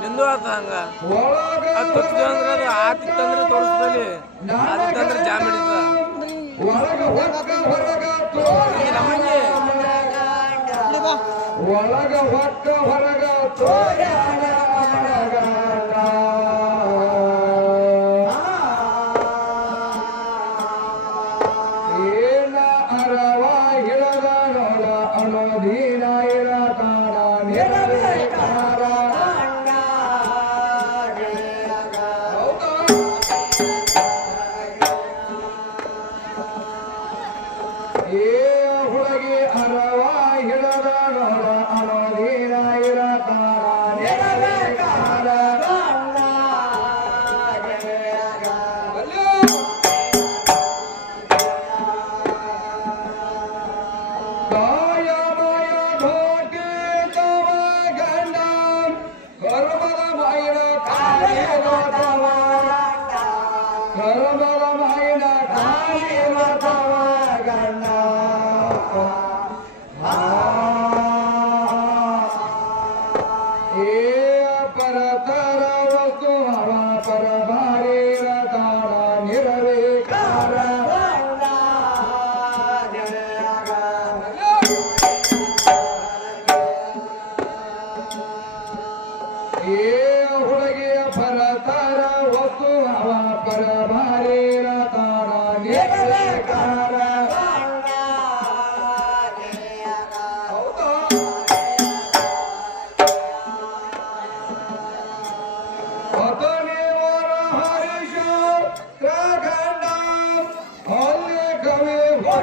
ನಿಂದು ಆತ ಹಂಗ. ಒಳಗ ಅದು ತುತ್ತು ಅಂದ್ರೆ ಅದು ಆತಿತ್ತಂದ್ರೆ ತೋರಿಸ್ತಲ್ಲಿ ಆತಿತ್ತಂದ್ರೆ ಜಾಮ್ ಒಳಗ ಹೊಕ್ಕ ಹೊರಗ ಒಳಗ ಹೊಕ್ಕ 아까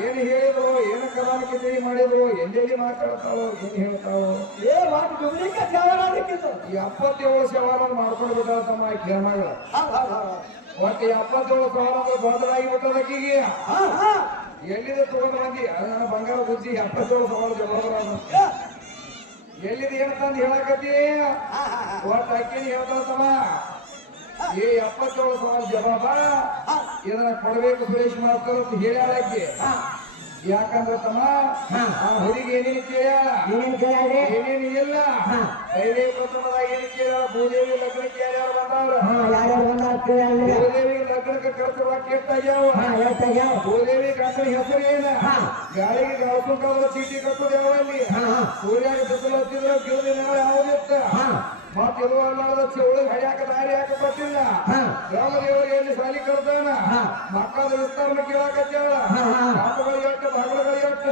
ಏನ್ ಹೇಳಿದ್ರು ಏನ ಕಲಾನಿಕೆ ಮಾಡಿದ್ರು ಎಲ್ಲೆಲ್ಲಿ ಮಾತಾಡ್ತಾಳೋ ಏನ್ ಹೇಳ್ತಾಳೋ? ಈ ಎಪ್ಪತ್ತೇಳು ಸವಾಲ ಮಾಡ್ಕೊಂಡು ಬಿಟ್ಟಾಳ ತಮ್ಮ ಕಿರಣಗಳ ಒಟ್ಟು ಎಪ್ಪತ್ತೇಳು ಸವಾಲ ದೊಡ್ಡದಾಗಿ ಬಿಟ್ಟದಕ್ಕೀಗ ಎಲ್ಲಿದೆ ತಗೊಂಡ್ ಬಂದಿ? ಅದು ನನ್ನ ಬಂಗಾರ ಬುಜ್ಜಿ ಎಪ್ಪತ್ತೇಳು ಸವಾಲು ಜಬರ್ದರ ಎಲ್ಲಿದೆ ಹೇಳ್ತಂದು ಹೇಳಕತ್ತಿ? ಒಟ್ಟು ಅಕ್ಕಿನ ಹೇಳ್ತಾಳ ತಮ್ಮ. ಈ ಎಪ್ಪತ್ತೇಳು ಸಾವಿರ ಜವಾಬ ಇದನ್ನ ಕೊಡಬೇಕು ಸುರೇಶ್ ಮಾಸ್ತರ್ ಅಂತ ಹೇಳ್ಯಾಳ ಆಕಿ ಯಾಕಂದ್ರೆ ತಮ್ಮ ಆ ಹುಡುಗಿ ಏನೇನು ಕೇಳ್ಯಾಳ ಏನೇನು ಇಲ್ಲ? ಐದೇ ಪ್ರಥಮದಾಗ ಏನು ಕೇಳ್ಯಾಳ ಭೂದೇವಿ ಲಗ್ನ ಕೇಳ್ಯಾರ ಬಂದವ್ರ? ಭೂದೇವಿ ಲಗ್ನಕ್ಕೆ ಖರ್ಚು ರೊಕ್ಕ ಎಷ್ಟಾಗ್ಯಾವ ಭೂದೇವಿ ಗಂಡನ ಹೆಸರು ಏನ? ಗಾಳಿಗೆ ಗಾಳ್ಕೊಂಡ್ರ ಚೀಟಿ ಕಟ್ಟೋದು ಯಾವಲ್ಲಿ? ಸೂರ್ಯಾಗ ಬಿಸಿಲು ಹತ್ತಿದ್ರ ಗಿಡದ ಯಾವ್ದಿತ್ತ ಮತ್ತೆ ಇದು ಅಲ್ಲಾದ ಚೌಳಿಗೆ ಹಡ್ಯಾಕ ದಾರಿ ಹಾಕ ಬರ್ತಿಲ್ಲ. ರಾಮದೇವರಿಗೆ ಎಲ್ಲಿ ಸಾಲಿ ಕರ್ತಾನ ಮಕ್ಕಳ ವಿಸ್ತಾರ ಕೇಳಾಕತ್ಯಾಳ ಪಾಪಗಳು ಎಷ್ಟು ಮಗಳು ಎಷ್ಟು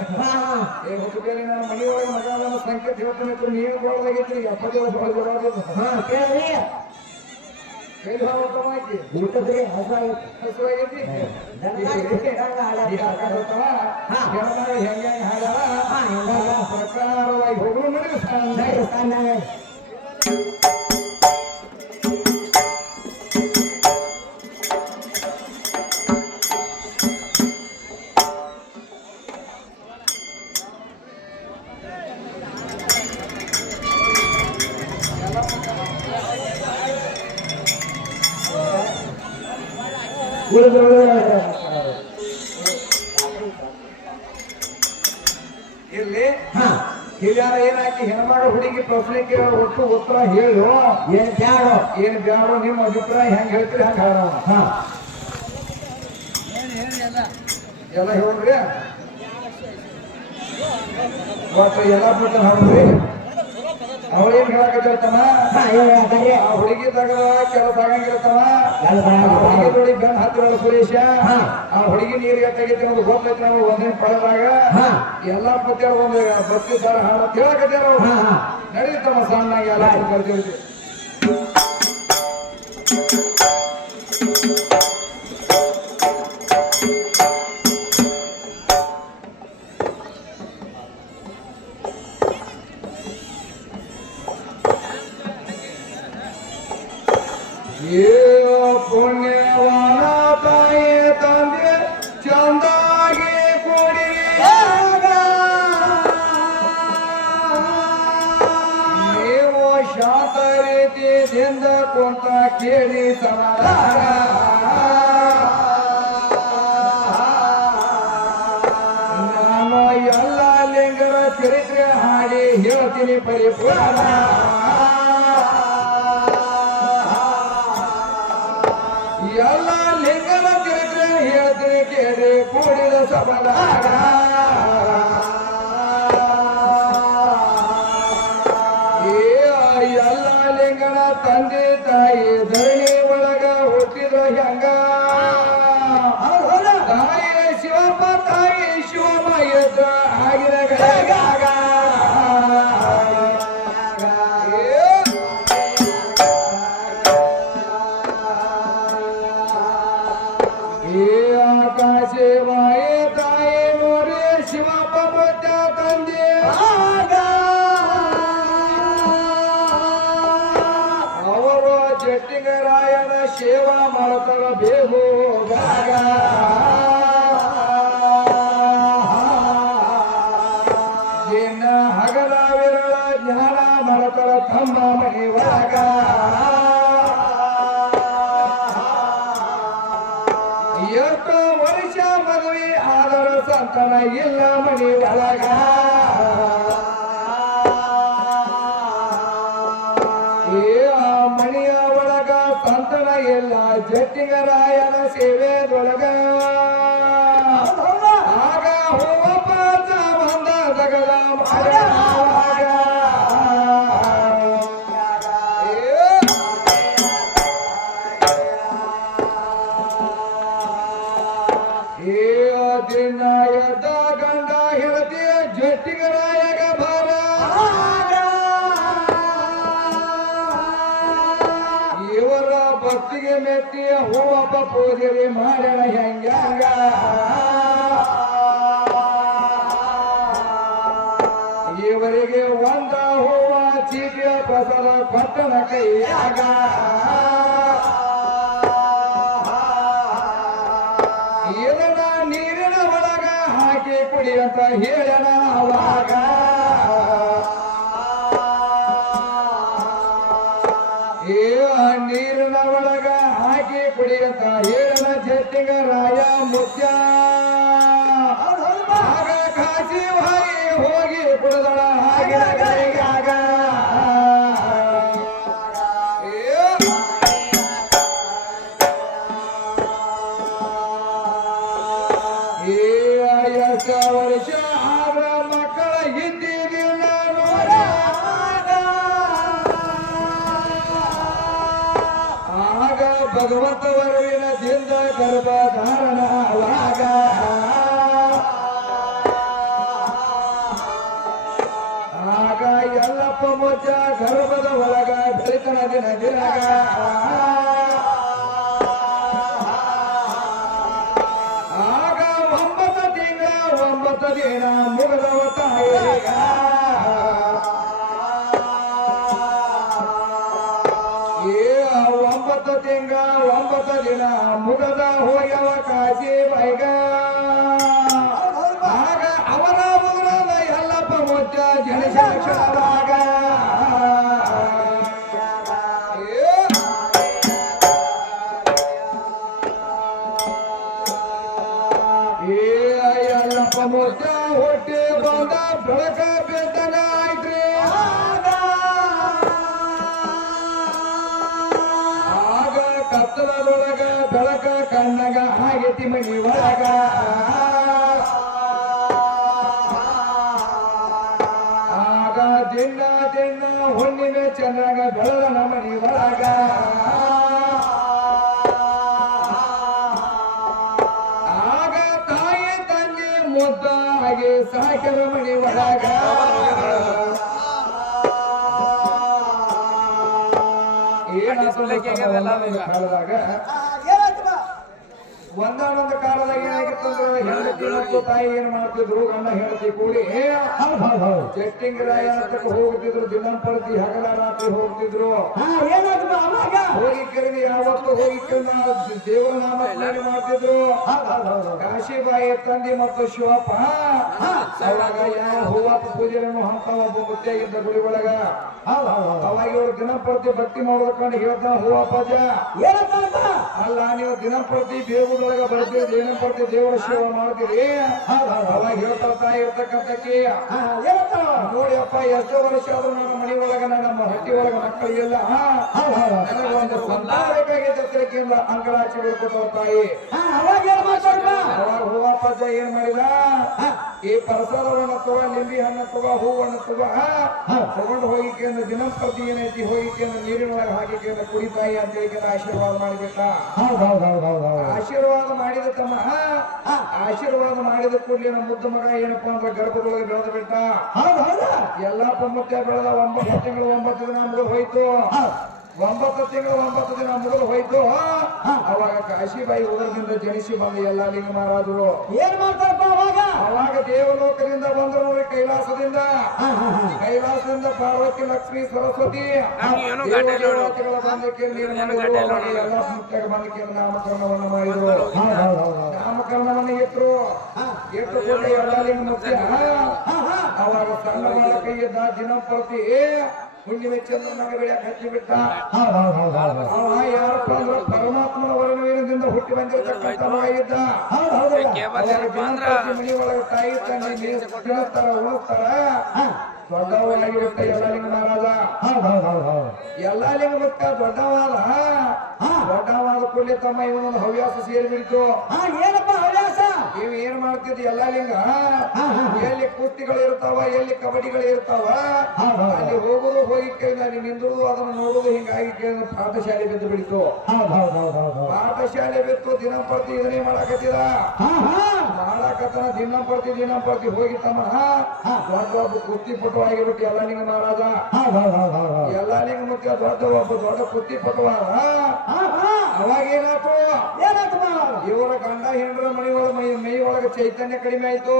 ಏ ಬೇರೆ ನನ್ನ ಮನೆಯೊಳಗೆ ಮಗಳ ಸಂಖ್ಯೆ ಹೇಳ್ತಾನೆ ನೀರು ಕೊಡೋದಾಗಿತ್ತು ಎಪ್ಪತ್ತು ವರ್ಷ ಹೊರಗೆ ಕೈ ಭಾವತ್ತಮಾಕಿ ಹಸುವಾಗೈತಿ ಹೆಂಗ ಹಾಡ್ಯಾಳ ಪ್ರಕಾರವಾಗಿ ಹೋಗುವ ಮನೆ ಇಲ್ಲಿ ಹಾ. ಹಿರಿಯರ ಏನಾಗಿ ಹೆಣ್ಮಗಳ ಹುಡುಗಿ ಪ್ರಶ್ನೆಗೆ ಒಟ್ಟು ಉತ್ತರ ಹೇಳು. ಏನ್ ಬ್ಯಾಡ? ಏನ್ ಬ್ಯಾಡ ನಿಮ್ಮ ಅಭಿಪ್ರಾಯ ಹೆಂಗ್ ಹೇಳ್ತೀರಿ ಹಂಗ ಹೇಳ ಎಲ್ಲ? ಹೇಳ್ರಿ. ಒಟ್ಟು ಎಲ್ಲ ಬಿಟ್ಟು ನೋಡ್ರಿ ಅವ್ರೇನ್ ಹೇಳಕತ್ತಿರ್ತಾನ? ಆ ಹುಡುಗಿ ತಗದ ಕೆಲಸ ಆಗಂಗಿರ್ತಾನ ಹುಡುಗಿ. ನೋಡಿ ಬೆನ್ ಹತ್ತಿರ ಸುರೇಶ. ಆ ಹುಡುಗಿ ನೀರಿಗೆ ತೆಗಿತಿ ಅನ್ನೋದು ಗೊತ್ತೈತಿ ನಾವು ಒಂದಿನ ಪಡೆದಾಗ ಹಾ. ಎಲ್ಲಾ ಪತ್ಯಾರ ಒಂದು ಭಕ್ತಿ ಸಾರ ಹಾಡ ಹಾ ನಡೀತಮ್ಮ ಸಣ್ಣಾಗ ಎಲ್ಲ ಬರ್ತೀವಿ ಎಲ್ಲ ಲಿಂಗನ ಚರಿತ್ರೆ ಹೇಳ್ತೀನಿ ಕೇಳಿ ಕೂಡಿದ ಸಬಲಾಗ ದಿನ ಹಗಲ ವಿರಳ ಜ್ಞಾನ ಮರತರ ತಮ್ಮ ಮನೆ ಒಳಗ. ಎಷ್ಟು ವರ್ಷ ಮದುವೆ ಆದರ ಸಂತನ ಇಲ್ಲ ಮನೆ ಒಳಗ. ಮನೆಯ ಒಳಗ ಸಂತನ ಇಲ್ಲ, ಜಟ್ಟಿಗರಾಯನ ಸೇವೆದೊಳಗ ಆಗ ಹೂವಪ್ಪ ಭಕ್ತಿಗೆ ಮೆತ್ತಿ ಹೂವಪ್ಪ ಪೂಜೆ ಮಾಡ್ಯಾರ ಹೆಂಗ ಇವರಿಗೆ ಒಂದ ಹೂವ, ಚೀಟಿಯ ಪ್ರಸಾದ ಪಟ್ಟಣ ಕೈಯಾಗ. ಇದನ್ನ ನೀರಿನ ಒಳಗ ಹಾಕಿ ಕುಡಿ ಅಂತ ಹೇಳಣ ಅವಾಗ. ನೀರಿನ ಒಳಗ ಹಾಕಿ ಕುಡಿ ಅಂತ ಹೇಳಣ ಜಟ್ಟಿಗ ರಾಯ ಮುತ್ಯ ಕಾಶಿ ಬಾಯಿ ಹೋಗಿ ಕುಡದಳ ಹಾಗೆ ಭಗವಂತ ವರುವಿನ ದಿಂದ ಗರ್ಭಧಾರಣ ಅವಾಗ ಮೊಜ್ಜ ಗರ್ಭದ ಒಳಗ ಬೆಳಕನ ದಿನ ದಿನಗ ಆಗ ಒಂಬತ್ತು ತಿಂಗಳ ಒಂಬತ್ತು ದಿನ ಮುಗಿದವ ತಾಯಿಗ ಏ, ಒಂಬತ್ತು ತಿಂಗಳ ಒಂಬತ್ತು ದಿನ ಮುಗದ ಹೋಯವ ಮುರ್ಕ ಹೊಟ್ಟಿ ಬಂದ ಬೆಳಕ ಬೇತನ ಆಯ್ತ್ರಿ. ಆಗ ಕತ್ತಲದೊಳಗ ಬೆಳಕ ಕಣ್ಣಗ ಆಗೈತಿ ಮನಿ ಒಳಗ. ಮುದ್ದಾಗಿ ಸಾಕರ ಮಣಿ ಒಳಗ. ಏನಾದ್ರು ಕಾಲದಾಗ ಒಂದಾನೊಂದು ಕಾಲದಾಗ ಏನಾಗಿತ್ತಂದ್ರೆ ಹೆಂಡತಿ ಮತ್ತು ತಾಯಿ ಏನ್ ಮಾಡ್ತಿದ್ರು? ಗಂಡ ಹೆಂಡತಿ ಕೂಡಿ ಚೆಟ್ಟಿಂಗ್ ರಾಯನತಕ್ಕ ಹೋಗ್ತಿದ್ರು ದಿನಂಪರತಿ ಹಗಲ ರಾತ್ರಿ ಹೋಗ್ತಿದ್ರು. ಹೋಗಿ ಕರೆದು ಯಾವತ್ತು ಹೋಗಿ ಕರೆದು ದೇವರ ನಾಮ ಸ್ಮರಣೆ ಮಾಡ್ತಿದ್ರು. ಕಾಶಿಬಾಯಿ ತಂದಿ ಮತ್ತು ಶಿವಪ್ಪ. ಅವಾಗ ಯಾವ ಹೂವಪ್ಪ ಪೂಜೆಯನ್ನು ಹಂತ ಒಬ್ಬ ಮುತ್ತೆಯಾಗಿದ್ದ ಗುಡಿ ಒಳಗ ಅವಾಗ ಇವರು ದಿನಂಪ್ರತಿ ಭಕ್ತಿ ಮಾಡೋದಕ್ಕೆ ಹೇಳ್ತಾನ ಹೂವಪ್ಪಜ ಅಲ್ಲ ನೀವು ದಿನಂಪ್ರತಿ ದೇವರೊಳಗ ಬರ್ತೀವಿ ದಿನಂಪ್ರತಿ ದೇವರ ಸೇವೆ ಮಾಡ್ತೀರಿ. ಅವಾಗ ಹೇಳ್ತಾ ಇರ್ತಕ್ಕಂಥಕ್ಕೆ ನೋಡಿ ಅಪ್ಪ ಎಷ್ಟೋ ವರ್ಷ ಆದ್ರೂ ನನ್ನ ಮನೆ ಒಳಗ ನನ್ನ ಹಟ್ಟಿ ಒಳಗ ಮಕ್ಕಳಿಗೆಲ್ಲ ಒಂದು ಸಂತಾನ ಬೇಕಾಗಿದೆ ತಿಳ್ಕಿಲ್ಲ ಅಂಕಲಾಚಿ ಬಿಡ್ಕೊಟ್ಟವ ತಾಯಿ ಅವಾಗ ಹೋಗಪ್ಪ ಏನ್ ಮಾಡಿದ? ಈ ಪರಸರವನ್ನು ಅಥವಾ ನಿಂಬಿ ಹಣ್ಣು ತಗೋ ಹೂವನ್ನು ತಗೋ ತಗೊಂಡು ಹೋಗಿಕೆಂದು ದಿನಂಪ್ರತಿ ಏನೈತಿ ಹೋಗಿಕೆಂದು ನೀರಿನ ಒಳಗೆ ಅಂದ್ರೆ ಕುಡಿತಾಯಿ ಅಂತ ಹೇಳಿ ಆಶೀರ್ವಾದ ಮಾಡಿಬಿಟ್ಟ ಆಶೀರ್ವಾದ ಮಾಡಿದ ತಮ್ಮ ಆಶೀರ್ವಾದ ಮಾಡಿದ ಕೂಡಲೇ ನಮ್ಮ ಮುದ್ದು ಮಗ ಏನಪ್ಪಾ ಅಂದ್ರೆ ಗರ್ಭದೊಳಗೆ ಬೆಳೆದು ಬಿಟ್ಟ. ಎಲ್ಲಾ ಪ್ರಮುಖ ಬೆಳೆದ ಒಂಬತ್ತು ತಿಂಗಳು ಒಂಬತ್ತು ದಿನ ಮುಗಿದು ಹೋಯ್ತು ಒಂಬತ್ತು ತಿಂಗಳು ಒಂಬತ್ತು ದಿನ ಮುಗಿದು ಹೋಯ್ತು ಅವಾಗ ಕಾಶಿಬಾಯಿ ಊರಿನಿಂದ ಜನಿಸಿ ಬಂದ ಎಲ್ಲಾ ಲಿಂಗ ಮಹಾರಾಜರು. ಏನ್ ಮಾಡ್ತಾರಪ್ಪ ಅವಾಗ? ಅವಾಗ ದೇವಲೋಕದಿಂದ ಬಂದರು ನೋಡಿ ಕೈಲಾಸದಿಂದ. ಕೈಲಾಸದಿಂದ ಪಾರ್ವತಿ ಲಕ್ಷ್ಮಿ ಸರಸ್ವತಿ. ದೇವತೆಗಳ ಬಂದಕ್ಕೆ ಎಲ್ಲ ಬಂದಕ್ಕೆ ನಾಮಕರಣವನ್ನು ಮಾಡಿದ್ರು. ನಾಮಕರಣವನ್ನು ಇಟ್ಟರು ಇಟ್ಟು ಕೂಡ ಎಲ್ಲ ಲಿಂಗ ಮುಖ್ಯ. ಅವಾಗ ಸಣ್ಣ ಬಾಲಕ ಇದ್ದ ದಿನಂಪ್ರತಿ. ಹುಣ್ಣಿಮೆ ಚಂದ್ರನಾಗ ಬೆಳೆಯಕ್ಕೆ ಹಚ್ಚಿ ಬಿಟ್ಟ. ಅವ ಯಾರಪ್ಪ ಅಂದ್ರೆ ಪರಮಾತ್ಮನ ವರ್ಣವೀರದಿಂದ ಹುಟ್ಟಿ ಬಂದಿರತಕ್ಕಂಥ ಮಗ ಇದ್ದ? ಮನಿ ಒಳಗ ತಾಯಿ ತಂದೆ ತಿನ್ನಿಸ್ತಾರ ಉಳಿಸ್ತಾರ ಬಿಟ್ಟ ಮಹಾರಾಜ. ಬಿಟ್ಟ ದೊಡ್ಡವಾದ ದೊಡ್ಡವಾದ ಕೂಡಲೇ ತಮ್ಮ ಇವನೊಂದು ಹವ್ಯಾಸ ಸೇರಿಬಿಡ್ತು. ಏನಪ್ಪ ಹವ್ಯಾಸ? ಇವ್ ಏನ್ ಮಾಡ್ತಿದ್ ಲಿಂಗ? ಎಲ್ಲಿ ಕುಸ್ತಿಗಳು ಇರ್ತಾವ ಎಲ್ಲಿ ಕಬಡ್ಡಿಗಳು ಇರ್ತಾವ? ಅಲ್ಲಿ ಹೋಗುದು ಹೋಗಿ ಕೇಳಿದ ಅಲ್ಲಿ ನಿಂದುದು ಅದನ್ನ ನೋಡುದು ಹಿಂಗಾಗಿ ಕೇಳಿದ ಪಾಠಶಾಲೆ ಬಿದ್ದು ಬಿಡ್ತು. ಪಾಠಶಾಲೆ ಬಿತ್ತು ದಿನಂಪ್ರತಿ ಇದನ್ನೇ ಮಾಡಾಕತ್ತಿದ? ಮಾಡಾಕತ್ತನ ದಿನಂಪ್ರತಿ ದಿನಂಪ್ರತಿ ಹೋಗಿ ತಮ್ಮ ದೊಡ್ಡ ಒಬ್ಬ ಕುಸ್ತಿ ಪಟು ಆಗಿಬಿಟ್ಟು ಯಲ್ಲಾಲಿಂಗ ಮಹಾರಾಜ. ನಿಂಗ ಮುಖ್ಯ ದೊಡ್ಡ ಒಬ್ಬ ದೊಡ್ಡ ಕುಸ್ತಿ ಹಾ. ಅವಾಗ ಏನಾಯ್ತು? ಇವರ ಗಂಡ ಹೆಂಡ್ರ ಮನಿ ಒಳಗ ಮೈ ಮೈ ಒಳಗ ಚೈತನ್ಯ ಕಡಿಮೆ ಆಯ್ತು.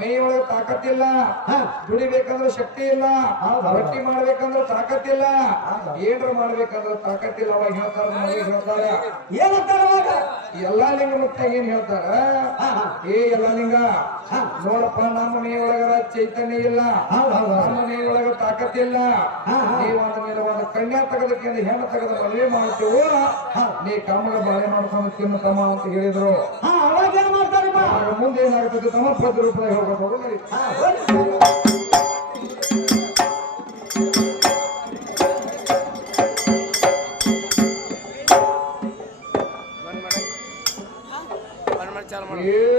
ಮೈ ಒಳಗ ತಾಕತ್ತಿಲ್ಲ. ದುಡಿಬೇಕಂದ್ರೆ ಶಕ್ತಿ ಇಲ್ಲ. ರೊಟ್ಟಿ ಮಾಡ್ಬೇಕಂದ್ರೆ ತಾಕತ್ತಿಲ್ಲ. ಏನ್ರ ಮಾಡ್ಬೇಕಂದ್ರೆ ತಾಕತ್ತಿಲ್ಲ. ಅವಾಗ ಹೇಳ್ತಾರ ಏನಂತಾರ ಎಲ್ಲಾ ಲಿಂಗ ಮುಖ್ಯ ಏನ್ ಹೇಳ್ತಾರ? ಏ ಎಲ್ಲಾ ಲಿಂಗ. ನೋಡಪ್ಪ ನಮ್ಮ ಮನೆ ಒಳಗ ಚೈತನ್ಯ ಇಲ್ಲ. ನಮ್ಮ ಮನೆ ಒಳಗ ತಾಕತ್ತಿಲ್ಲ ಇಲ್ಲ ನೀವಾದ ಮೇಲೆ ಒಂದು ಕನ್ಯಾ ತೆಗೆದಕ್ಕೆ ಹೆಣ್ಣು ತೆಗೆದ ಮದುವೆ ಮಾಡ್ತೀವೋ? ನೀ ಕಮ್ಮಗ ಬಾಳೆ ಮಾಡ್ಕೊಂಡು ತಿನ್ನು ತಮ್ಮ ಅಂತ ಹೇಳಿದ್ರು. ಆಗ ಮುಂದೆ ಏನಾಗುತ್ತೆ ತಮ್ಮ ಪ್ರತಿ ರೂಪಾಯಿ ಹೋಗಬಹುದು ಏ